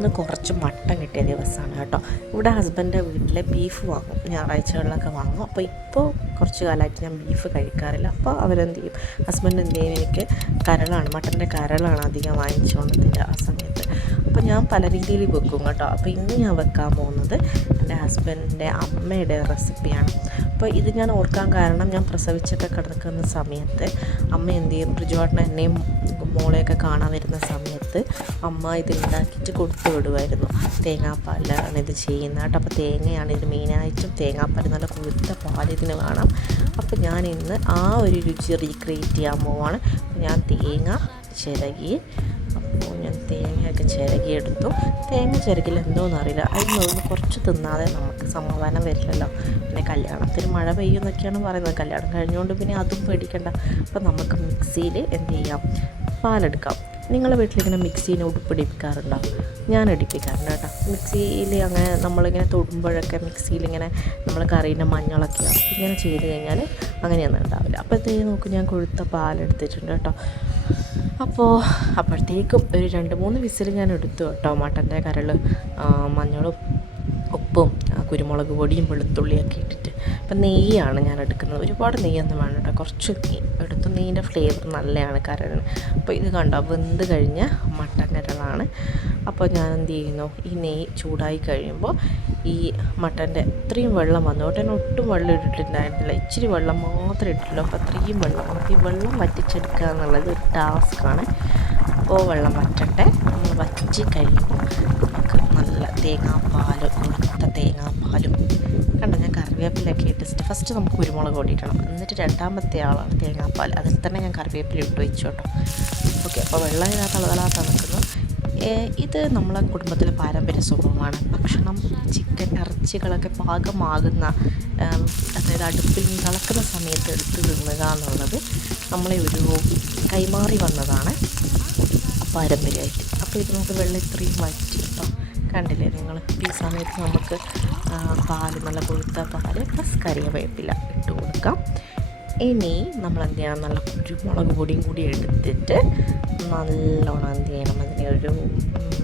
ഇന്ന് കുറച്ച് മട്ടൻ കിട്ടിയ ദിവസമാണ് കേട്ടോ. ഇവിടെ ഹസ്ബൻഡിൻ്റെ വീട്ടിലെ ബീഫ് വാങ്ങും, ഞായറാഴ്ചകളിലൊക്കെ വാങ്ങും. അപ്പോൾ ഇപ്പോൾ കുറച്ച് കാലമായിട്ട് ഞാൻ ബീഫ് കഴിക്കാറില്ല. അപ്പോൾ അവരെന്ത് ചെയ്യും, ഹസ്ബൻഡ് എന്ത് ചെയ്യും, എനിക്ക് മട്ടൻ്റെ കരളാണ് അധികം വാങ്ങിച്ചുകൊണ്ടതിൻ്റെ ആ സമയത്ത്. അപ്പോൾ ഞാൻ പല രീതിയിൽ വെക്കും കേട്ടോ. അപ്പോൾ ഇന്ന് ഞാൻ വെക്കാൻ പോകുന്നത് എൻ്റെ ഹസ്ബൻഡിൻ്റെ അമ്മയുടെ റെസിപ്പിയാണ്. അപ്പോൾ ഇത് ഞാൻ ഓർക്കാൻ കാരണം, ഞാൻ പ്രസവിച്ചൊക്കെ കിടക്കുന്ന സമയത്ത് അമ്മ എന്ത് ചെയ്യും, റിജുവേട്ടനെ എന്നെയും മോളെയൊക്കെ കാണാൻ വരുന്ന സമയത്ത് അമ്മ ഇത് ഉണ്ടാക്കിയിട്ട് കൊടുത്തു വിടുമായിരുന്നു. തേങ്ങാപ്പാലാണ് ഇത് ചെയ്യുന്നത് കേട്ടോ. അപ്പോൾ തേങ്ങയാണ് ഇത് മെയിനായിട്ടും, തേങ്ങാപ്പാൽ നല്ല കൊഴുത്ത പാലിതിന് വേണം. അപ്പോൾ ഞാൻ ഇന്ന് ആ ഒരു രുചി റീക്രിയേറ്റ് ചെയ്യാൻ പോവാണ്. അപ്പോൾ ഞാൻ തേങ്ങ ചിരകി, അപ്പോൾ ഞാൻ തേങ്ങയൊക്കെ ചിരകിയെടുത്തു. തേങ്ങ ചിരകിൽ എന്തോന്നറിയില്ല, അതിനൊന്ന് കുറച്ച് തിന്നാതെ നമുക്ക് സമാധാനം വരില്ലല്ലോ. പിന്നെ കല്യാണത്തിന് മഴ പെയ്യുമെന്നൊക്കെയാണ് പറയുന്നത്, കല്യാണം കഴിഞ്ഞുകൊണ്ട് പിന്നെ അതും പേടിക്കണ്ട. അപ്പോൾ നമുക്ക് മിക്സിയിൽ എന്ത് ചെയ്യാം, പാലെടുക്കാം. നിങ്ങളുടെ വീട്ടിലിങ്ങനെ മിക്സീനെ ഉടുപ്പിടിപ്പിക്കാറുണ്ടോ? ഞാൻ ഇടിപ്പിക്കാറുണ്ട് കേട്ടോ. മിക്സിയിൽ അങ്ങനെ നമ്മളിങ്ങനെ തൊടുമ്പോഴൊക്കെ മിക്സിയിലിങ്ങനെ നമ്മൾ കറീൻ്റെ മഞ്ഞളൊക്കെ ആവും. ഇങ്ങനെ ചെയ്ത് കഴിഞ്ഞാൽ അങ്ങനെയൊന്നും ഉണ്ടാവില്ല. അപ്പോഴത്തേക്ക് നോക്ക്, ഞാൻ കൊഴുത്ത പാലെടുത്തിട്ടുണ്ട് കേട്ടോ. അപ്പോഴത്തേക്കും ഒരു 2-3 വിസിൽ ഞാൻ എടുത്തു കേട്ടോ. മട്ടൻ്റെ കരൾ മഞ്ഞളും ഉപ്പും കുരുമുളക് പൊടിയും വെളുത്തുള്ളിയൊക്കെ ഇട്ടിട്ട്. അപ്പം നെയ്യാണ് ഞാൻ എടുക്കുന്നത്, ഒരുപാട് നെയ്യൊന്നും വേണ്ട കേട്ടോ, കുറച്ച് നെയ്യ് എടുത്തു. നെയ്യിൻ്റെ ഫ്ലേവർ നല്ലതാണ് കരളിന്. അപ്പോൾ ഇത് കണ്ടോ, വെന്ത് കഴിഞ്ഞ മട്ടൻ കരളാണ്. അപ്പോൾ ഞാൻ എന്ത് ചെയ്യുന്നു, ഈ നെയ്യ് ചൂടായി കഴിയുമ്പോൾ ഈ മട്ടൻ്റെ ഇത്രയും വെള്ളം വന്നു കേട്ടോ. ഞാൻ ഒട്ടും വെള്ളം ഇട്ടിട്ടുണ്ടായിരുന്നില്ല, ഇച്ചിരി വെള്ളം മാത്രമേ ഇട്ടിട്ടുള്ളൂ. അപ്പോൾ അത്രയും വെള്ളം, നമുക്ക് ഈ വെള്ളം വറ്റിച്ചെടുക്കുക എന്നുള്ളത് ഒരു ടാസ്ക്കാണ്. അപ്പോൾ വെള്ളം വറ്റട്ടെ. നമ്മൾ വറ്റി കഴിയുമ്പോൾ നമുക്ക് നല്ല തേങ്ങാപ്പാലും, കൊഴുത്ത തേങ്ങാപ്പാലും കണ്ടോ. ഞാൻ കറിവേപ്പിലൊക്കെ ഇട്ടിട്ട് ഫസ്റ്റ് നമുക്ക് കുരുമുളക് പൊടി ഇടണം, എന്നിട്ട് രണ്ടാമത്തെ ആളാണ് തേങ്ങാപ്പാൽ. അതിൽ തന്നെ ഞാൻ കറിവേപ്പില ഇട്ട് വെച്ചു കേട്ടോ. ഓക്കെ, അപ്പോൾ വെള്ളം ഇതിനകത്ത് അളകളാത്ത നിൽക്കുന്നു. ഇത് നമ്മളെ കുടുംബത്തിലെ പാരമ്പര്യ സ്വഭാവമാണ്. ഭക്ഷണം, ചിക്കൻ, ഇറച്ചികളൊക്കെ പാകമാകുന്ന, അതായത് അടുപ്പിൽ തിളക്കുന്ന സമയത്ത് എടുത്ത് തിന്നുക എന്നുള്ളത് നമ്മളെ ഒരു കൈമാറി വന്നതാണ് പാരമ്പര്യമായിട്ട്. അപ്പോൾ ഇത് നമുക്ക് വെള്ളം ഇത്രയും വറ്റി കേട്ടോ, കണ്ടില്ലേ നിങ്ങൾ. ഈ സമയത്ത് നമുക്ക് പാല്, നല്ല കൊഴുത്ത പാല് പ്ലസ് കറിവേപ്പില ഇട്ട് കൊടുക്കാം. ഇനി നമ്മൾ എന്ത് ചെയ്യണം, നല്ല കുരുമുളക് പൊടിയും കൂടി എടുത്തിട്ട് നല്ലോണം എന്ത് ചെയ്യണം, അതിനെ ഒരു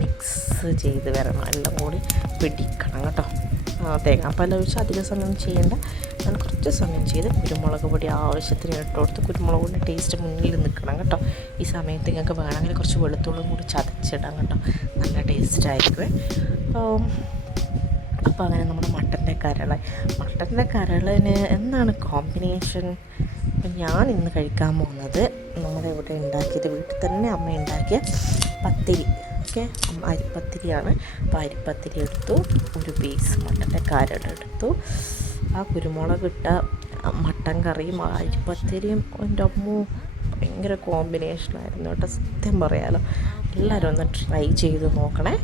മിക്സ് ചെയ്ത് വരണം, എല്ലാം കൂടി പിടിക്കണം കേട്ടോ. തേങ്ങാപ്പാൽ ഒഴിച്ച് അധിക സമയം ചെയ്യേണ്ട, ഞാൻ കുറച്ച് സമയം ചെയ്ത് കുരുമുളക് പൊടി ആവശ്യത്തിന് ഇട്ട് കൊടുത്ത്, കുരുമുളക് പൊടി ടേസ്റ്റ് മുന്നിൽ നിൽക്കണം കേട്ടോ. ഈ സമയത്ത് നിങ്ങൾക്ക് വേണമെങ്കിൽ കുറച്ച് വെളുത്തുള്ളിയും കൂടി ചതച്ചിടാം കേട്ടോ, നല്ല ടേസ്റ്റായിരിക്കും. അപ്പോൾ അങ്ങനെ നമ്മുടെ മട്ടൻ്റെ കരളിന് എന്താണ് കോമ്പിനേഷൻ? അപ്പം ഞാൻ ഇന്ന് കഴിക്കാൻ പോകുന്നത് നമ്മുടെ ഇവിടെ ഉണ്ടാക്കിയത്, വീട്ടിൽ തന്നെ അമ്മ ഉണ്ടാക്കിയ പത്തിരി. ഓക്കെ, അരിപ്പത്തിരിയാണ്. അപ്പോൾ അരിപ്പത്തിരി എടുത്തു, ഒരു പീസ് മട്ടൻ്റെ കരളെടുത്തു, ആ കുരുമുളകിട്ട മട്ടൻ കറിയും അരിപ്പത്തിരിയും എൻ്റെ അമ്മോ ഭയങ്കര കോമ്പിനേഷനായിരുന്നു കേട്ടോ. സത്യം പറയാലോ, എല്ലാവരും ഒന്ന് ട്രൈ ചെയ്ത് നോക്കണേ.